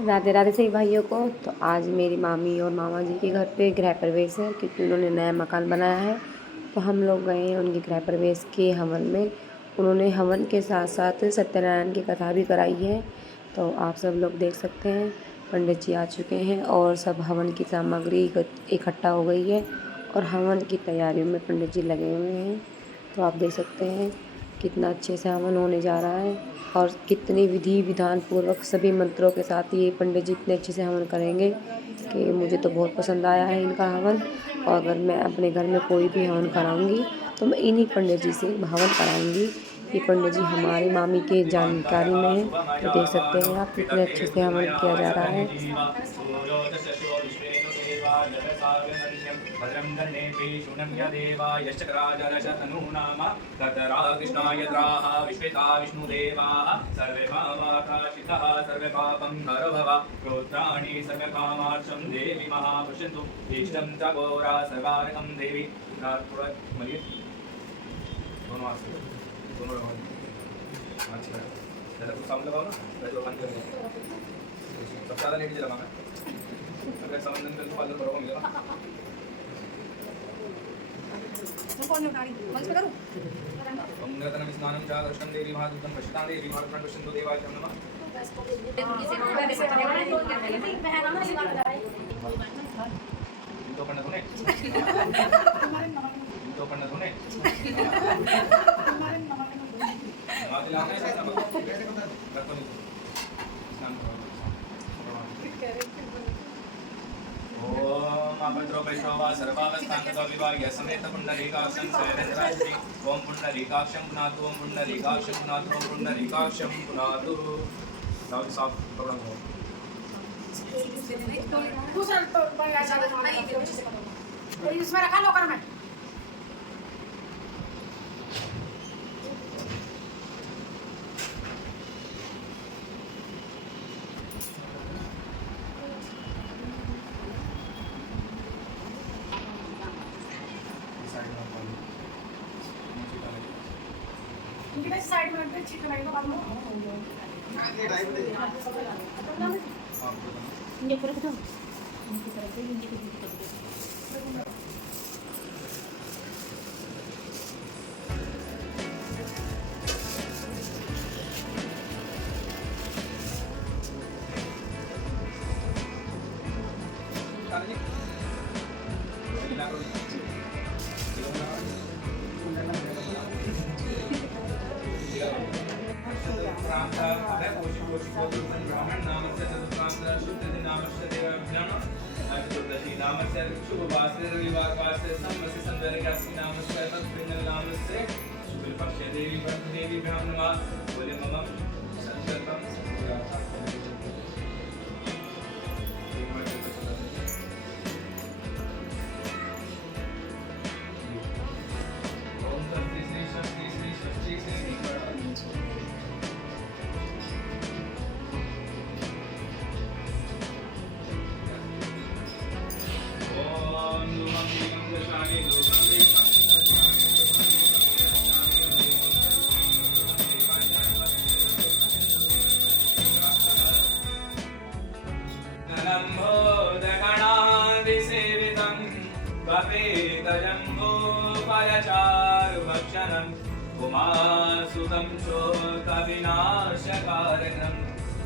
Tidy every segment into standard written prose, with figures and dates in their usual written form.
राधे राधे सही भाइयों को। तो आज मेरी मामी और मामा जी के घर पे गृह प्रवेश है, क्योंकि उन्होंने नया मकान बनाया है। तो हम लोग गए हैं उनके गृह प्रवेश के हवन में। उन्होंने हवन के साथ साथ सत्यनारायण की कथा भी कराई है। तो आप सब लोग देख सकते हैं, पंडित जी आ चुके हैं और सब हवन की सामग्री इकट्ठा हो गई है और हवन की तैयारियों में पंडित जी लगे हुए हैं। तो आप देख सकते हैं कितना अच्छे से हवन होने जा रहा है और कितनी विधि विधान पूर्वक सभी मंत्रों के साथ ये पंडित जी इतने अच्छे से हवन करेंगे कि मुझे तो बहुत पसंद आया है इनका हवन। और अगर मैं अपने घर में कोई भी हवन कराऊंगी तो मैं इन्हीं पंडित जी से हवन कराऊंगी। ये पंडित जी हमारी मामी के जानकारी में है। तो देख सकते हैं आप कितने अच्छे से हवन किया जा रहा है। भद्रं कर्णेभिः शृणुयादेवा यश्चक्राजरशतनूनाम ततराकृष्णायद्राः विश्वेता विष्णुदेवाः सर्वे भावाकाशितः सर्वे पापं हरो भव क्रोत्राणि सर्वकामार्षं देवी महापुरुषन्तु इष्टं च घोरा सर्वार्कं देवी दोनों अच्छा कुछ समझ लगाओ ना, वैसे बंद कर दो। सबसे ज़्यादा लेट लगाना, अगर समझ नहीं तो फॉलो करो मिलेगा। मंगलतनं स्नानं च दर्शनं देवी महादूतं पश्यतां देवी महादूतं पश्यन्तु देवाय नमः। तो करना तूने तो करना तूने आगे लाने से सब रखो नहीं स्नान करो। ओम अभद्रो वैष्णवा सर्वावस्थांगतो विभाग्य समेत पुंडरीकाक्षं शैलेन्द्राद्रि ओम पुंडरीकाक्षं पुनातु ओम पुंडरीकाक्षं पुनातु ओम पुंडरीकाक्षं पुनातु। साफ कपड़ा धो इसमें रखा लो कर में साइड में रखते चिकन लगेगा बाद में आगे टाइप दे ये पूरा तो इनकी तरफ से इनकी तरफ ब्राह्मण नाम से चतुर्थांत शुद्ध नाम से देवज्ञान चतुर्दशी नाम से शुभ वासरे रविवार वासरे संवत्सर संवत्सर के अस्सी नाम से तत्पिंडल नाम से शुक्ल पक्ष देवी ब्रह्म देवी ब्रह्मणवा बोले मम संकल्पम ओम तत्ति श्री शक्ति श्री शक्ति श्री भक्षणं उमासुतं शोकविनाशकारणं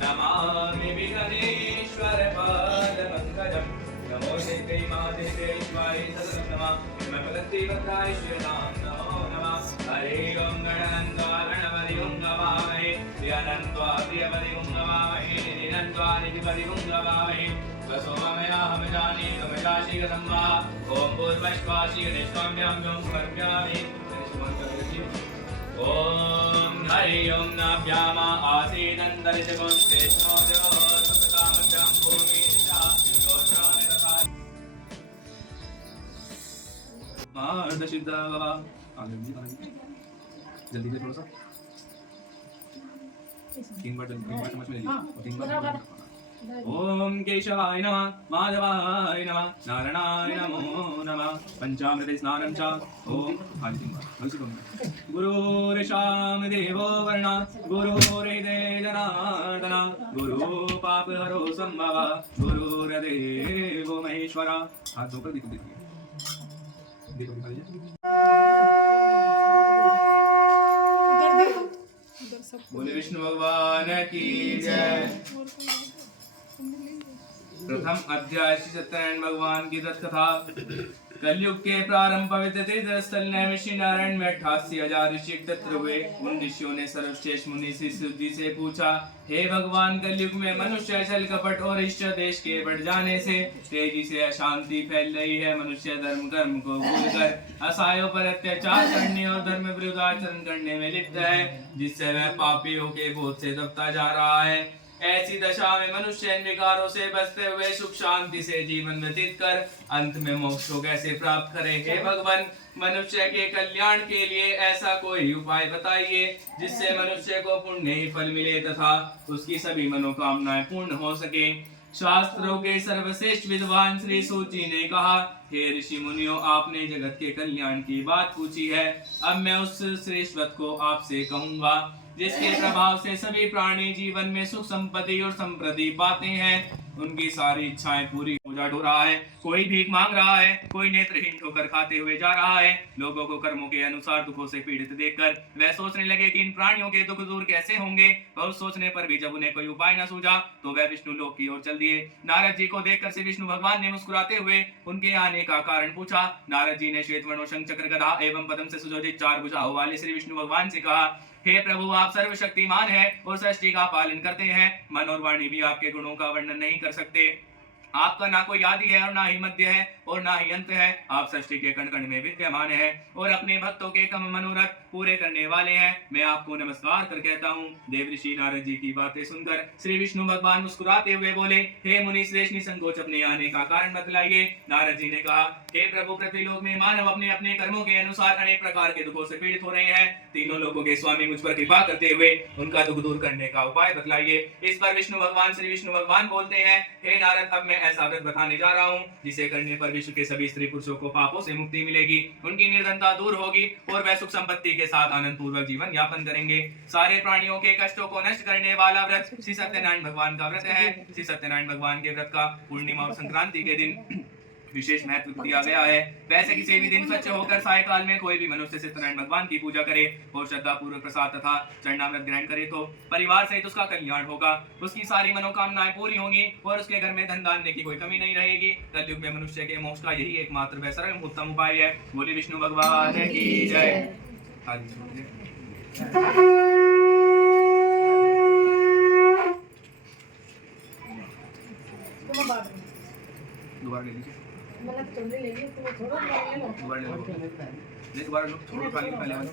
नमामि विघ्नेश्वरपादपङ्कजं नमो देवै मादेवेश्वराय सततं नमः नमः श्रीराम नमो नमः हरे ओं गणनन्त्वा गणपति ओं नमामहे प्रियनन्त्वा प्रियपति ओं नमामहे निरन्त्वा निधिपति ओं नमामहे वसोमयाहं जाने कमजाशि गतम्वा ओं पूर्वश्वासि निष्काम्यां यों समर्प्यामि। ओम हरि ओम नाभ्यामा आसीदन्तरिषगों श्रेष्ठो जो सुखतामभ्यां भूमि दिशा दोषानि तथा मार्दशिद्धा भव। जल्दी से थोड़ा सा 3 बार चम्मच में लीजिए और 3 बार ओम केशवाय नमः, माधवाय नमः, नारायणाय नमो नमः। पंचामृते स्नानं च ओम गुरुर्शाम देवो वर्णा गुरुर्हृदे जनार्दन गुरु पापहरो संभव गुरुर्देवो महेश्वरा। हाथ धोकर देखो देखो बोले विष्णु भगवान की जय। प्रथम अध्याय श्री सत्यनारायण भगवान की दत्तकथा। कलयुग के प्रारंभ पवित्र तीर्थस्थल में श्री नारायण में 88,000 ऋषि एकत्र हुए। उन ऋषियों ने सर्वश्रेष्ठ मुनि श्री शिव जी से पूछा, हे भगवान, कलयुग में मनुष्य छल कपट और इष्ट देश के बढ़ जाने से तेजी से अशांति फैल रही है। मनुष्य धर्म कर्म को भूलकर असहायों पर अत्याचार करने और धर्म विरुद्ध आचरण करने में लिप्त है, जिससे वह पापियों के बोझ से दबता जा रहा है। ऐसी दशा में मनुष्य इन विकारों से बचते हुए सुख शांति से जीवन व्यतीत कर अंत में मोक्ष को कैसे प्राप्त करे। हे भगवान, मनुष्य के कल्याण के लिए ऐसा कोई उपाय बताइए जिससे मनुष्य को पुण्य ही फल मिले तथा उसकी सभी मनोकामनाएं पूर्ण हो सके। शास्त्रों के सर्वश्रेष्ठ विद्वान श्री सूत जी ने कहा, हे ऋषि मुनियों, आपने जगत के कल्याण की बात पूछी है। अब मैं उस श्रेष्ठ बात को आपसे कहूंगा जिसके प्रभाव से सभी प्राणी जीवन में सुख संपत्ति और समृद्धि पाते हैं। उनकी सारी इच्छाएं पूरी हो जा रहा है। कोई भीख मांग रहा है, कोई नेत्रहीन ठोकर खाते हुए जा रहा है। लोगों को कर्मों के अनुसार दुखों से पीड़ित देखकर वह सोचने लगे कि इन प्राणियों के दुख दूर कैसे होंगे। बहुत सोचने पर भी जब उन्हें कोई उपाय न सूझा तो वह विष्णु लोक की ओर चल दिए। नारद जी को देखकर श्री विष्णु भगवान ने मुस्कुराते हुए उनके आने का कारण पूछा। नारद जी ने श्वेत वर्णों शंख चक्र गदा एवं पद्म से सुशोभित 4 भुजाओं वाले श्री विष्णु भगवान से कहा, हे प्रभु, आप सर्वशक्तिमान हैं और सृष्टि का पालन करते हैं। मन और वाणी भी आपके गुणों का वर्णन नहीं कर सकते। आपका ना कोई आदि है और ना ही मध्य है और ना ही अंत है। आप सृष्टि के कण कण में विद्यमान हैं और अपने भक्तों के कम मनोरथ पूरे करने वाले हैं। मैं आपको नमस्कार कर कहता हूँ। देव ऋषि नारद जी की बातें सुनकर श्री विष्णु भगवान मुस्कुराते हुए बोले, हे मुनि श्रेष्ठ, निसंकोच अपने आने का कारण बतलाइए। नारद जी ने कहा, हे प्रभु, पृथ्वीलोक में मानव अपने अपने कर्मों के अनुसार अनेक प्रकार के दुखों से पीड़ित हो रहे हैं। तीनों लोगों के स्वामी मुझ पर कृपा करते हुए उनका दुख दूर करने का उपाय बतलाइए। इस पर विष्णु भगवान श्री विष्णु भगवान बोलते हैं, हे नारद, अब मैं ऐसा व्रत बताने जा रहा हूँ जिसे करने पर विश्व के सभी स्त्री पुरुषों को पापों से मुक्ति मिलेगी, उनकी निर्धनता दूर होगी और वह सुख संपत्ति के साथ आनंद पूर्वक जीवन यापन करेंगे। सारे प्राणियों के कष्टों को नष्ट करने वाला व्रत श्री सत्यनारायण भगवान का व्रत है। श्री सत्यनारायण भगवान के व्रत का पूर्णिमा और संक्रांति के दिन विशेष महत्व दिया गया है। वैसे किसी भी दिन स्वच्छ होकर सायकाल में कोई भी मनुष्य सत्यनारायण भगवान की पूजा करे और श्रद्धा पूर्वक प्रसाद तथा चरणामृत ग्रहण करे तो परिवार सहित उसका कल्याण होगा, उसकी सारी मनोकामनाएं पूरी होंगी और उसके घर में धन धान्य की कोई कमी नहीं रहेगी। कलयुग में मनुष्य के मोक्ष का यही एकमात्र व सरल उत्तम उपाय है। बोले विष्णु भगवान की जय। दोबारा ले लीजिए। मैंने तो ले ली, तुम थोड़ा ले लो। दोबारा ले लो। नहीं, दोबारा लो, थोड़ा खाली पहले वाला।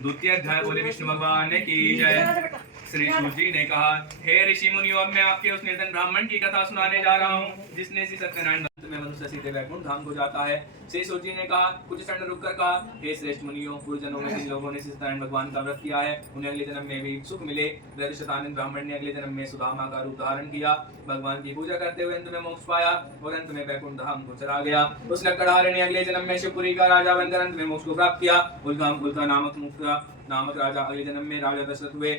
द्वितीय अध्याय। बोले विष्णु भगवान की जय। श्री सूत जी ने कहा, हे ऋषि मुनियों, अब मैं आपके उस निर्धन ब्राह्मण की कथा सुनाने जा रहा हूँ जिसने श्री सत्यनारायण में मनुष्य सीधे वैकुंठ धाम को जाता है। श्री सूत जी ने कहा, कुछ क्षण रुककर कहा, हे श्रेष्ठ मुनियों, पूर्व जन्मों में जिन लोगों ने श्री सत्यनारायण भगवान का व्रत किया है उन्हें अगले जन्म में भी सुख मिले। शतानंद ब्राह्मण ने अगले जन्म में सुदामा का रूप धारण किया, भगवान की पूजा करते हुए अंत में मोक्ष पाया और अंत में वैकुंठ धाम को चला गया। उस लकड़हारे ने अगले जन्म में शिवपुरी का राजा बनकर अंत में मोक्ष को प्राप्त किया। उल्का नामक राजा अगले जन्म में राजा दशरथ हुए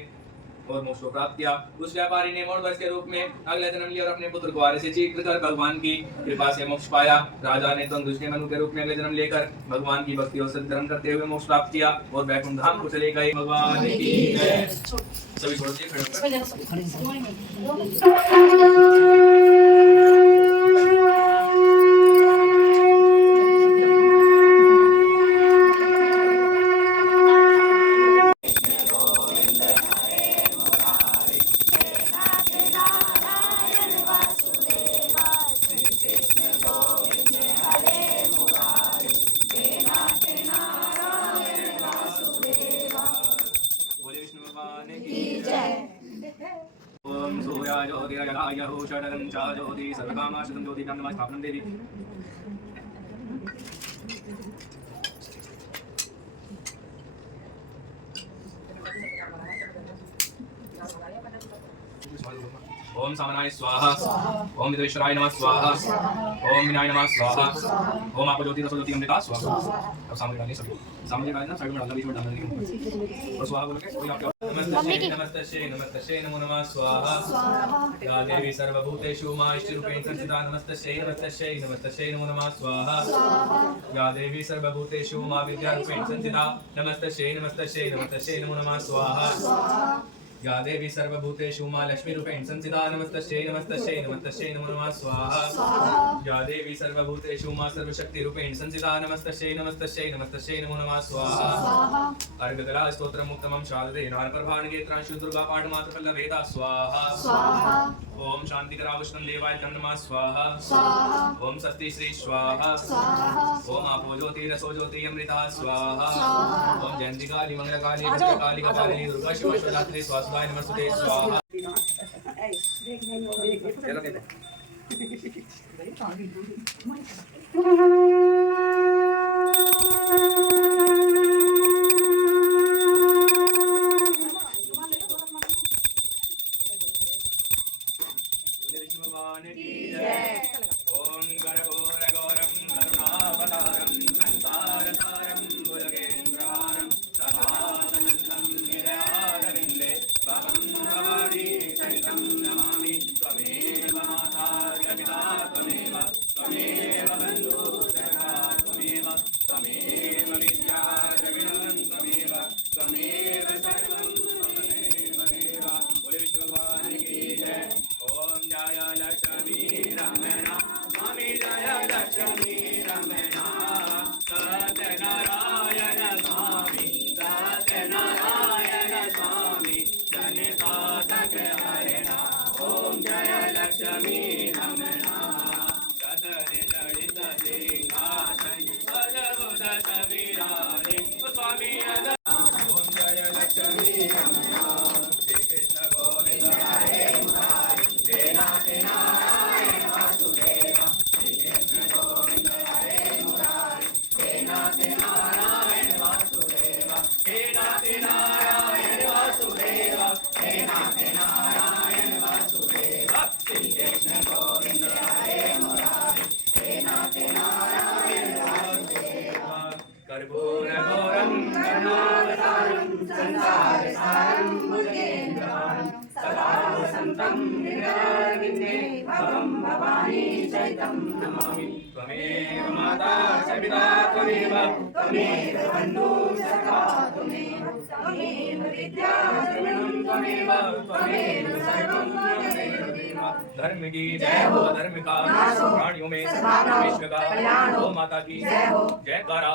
और मोक्ष को प्राप्त किया। उस व्यापारी ने मोड़वश के रूप में अगला जन्म लिया और अपने पुत्र को आरे से चीर कर भगवान की कृपा से मोक्ष पाया। राजा ने तो दूसरे मनु के रूप में अगले जन्म लेकर भगवान की भक्ति और सत्कर्म करते हुए मोक्ष प्राप्त किया और वैकुंठ धाम को चले गए। भगवान की जय। सभी छोड़ दिए, खड़े ओम सूर्याय ज्योतिराय षडगं च ज्योति सर्वकामाश्रितं ज्योतिनां नमः स्थापनं देवी। ओम सामनाय स्वाहा ओम विदेश्वराय नमः स्वाहा ओम विनाय नमः स्वाहा ओम आपको ज्योति रसो ज्योति अमृता स्वाहा। अब सामने डालिए सब सामने डालना साइड में डालना बीच में डालना और स्वाहा बोल के कोई आपका नमस्तस्यै नमो नमः स्वाहा या देवी सर्वभूतेषु मा इष्टरूपेण संस्थिता नमस्तस्यै नमो नमः स्वाहा या देवी सर्वभूतेषु मा विद्यारूपेण संस्थिता नमस्तस्यै नमो नमः स्वाहा या देवी सर्वभूतेषु मा लक्ष्मीरूपेण संस्थिता नमस्तस्यै नमो नमः स्वाहा या देवी सर्वभूतेषु मा सर्वशक्तिरूपेण संस्थिता नमस्तस्यै नमो नमः स्वाहा अर्घकला स्तोत्रम् उत्तमं शारदे नारप्रभाणगेत्रांशु दुर्गा पाठमात्रपल्लवेदा स्वाहा ओम शांतिकरावुष्णं देवाय नमः स्वाहा ओम स्वस्ति श्री स्वाहा ओम आपो ज्योति रसो ज्योति अमृता स्वाहा ओम जयंती काली मंगलकाली भद्रकाली कपालिनी दुर्गा शिवा शिवरात्रि स्वासुदाय नमस्ते स्वाहा। भगवान की जय। ओम गणगौर गौरम करुणावतारम संसारसारम भुजगेन्द्रहारम सदानंदं हृदयारविन्दे भवं भवानी सहितं नमामि त्वमेव माता च पिता त्वमेव बन्धु च सखा त्वमेव विद्या च विनयं त्वमेव सर्वं त्वमेव। बोले विष्णु भगवान की जय। ओम जय लक्ष्मी रमणा स्वामी जय लक्ष्मी रमणा सत्यनारायण स्वामी जनिपातक हरिणा ओम जय लक्ष्मी रमणा सदन ललित सिंहासन अद्भुत विराजे स्वामी ओम जय लक्ष्मी रमणा श्री कृष्ण गोविंद हरे मुरारी नारायण वासुदेव श्री कृष्ण गोविंद हरे मुरारी नारायण वासुदेव हे नारायण वासुदेव हे नारायण वासुदेव श्री कृष्ण गोविंद हरे मुरारी हे नारायण वासुदेव। कर्पूर गौरम करुणावतारम संसार सारम भुजगेन्द्रहारम सदा वसन्तं हृदयारविन्दे भवं भवानी सहितं नमामि त्वमेव माता च पिता त्वमेव बन्धु सखा त्वमेव विद्या च विनयं त्वमेव सर्वं त्वमेव। धर्म की जय हो धर्म का प्राणियों में विश्व का कल्याण हो माता की जय हो जयकारा।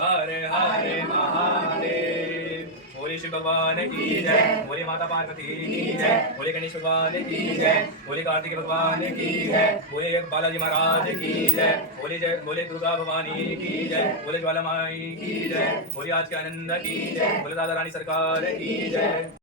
हरे हरे महादेव। बोले शिव भगवान की जय। बोले माता पार्वती की जय। बोले गणेश भगवान की जय। बोले कार्तिक भगवान की जय। बोले बालाजी महाराज की जय। बोले दुर्गा भवानी की जय। बोले ज्वाला माई की जय। बोले आज के आनंद की जय। बोले दादा रानी सरकार की जय।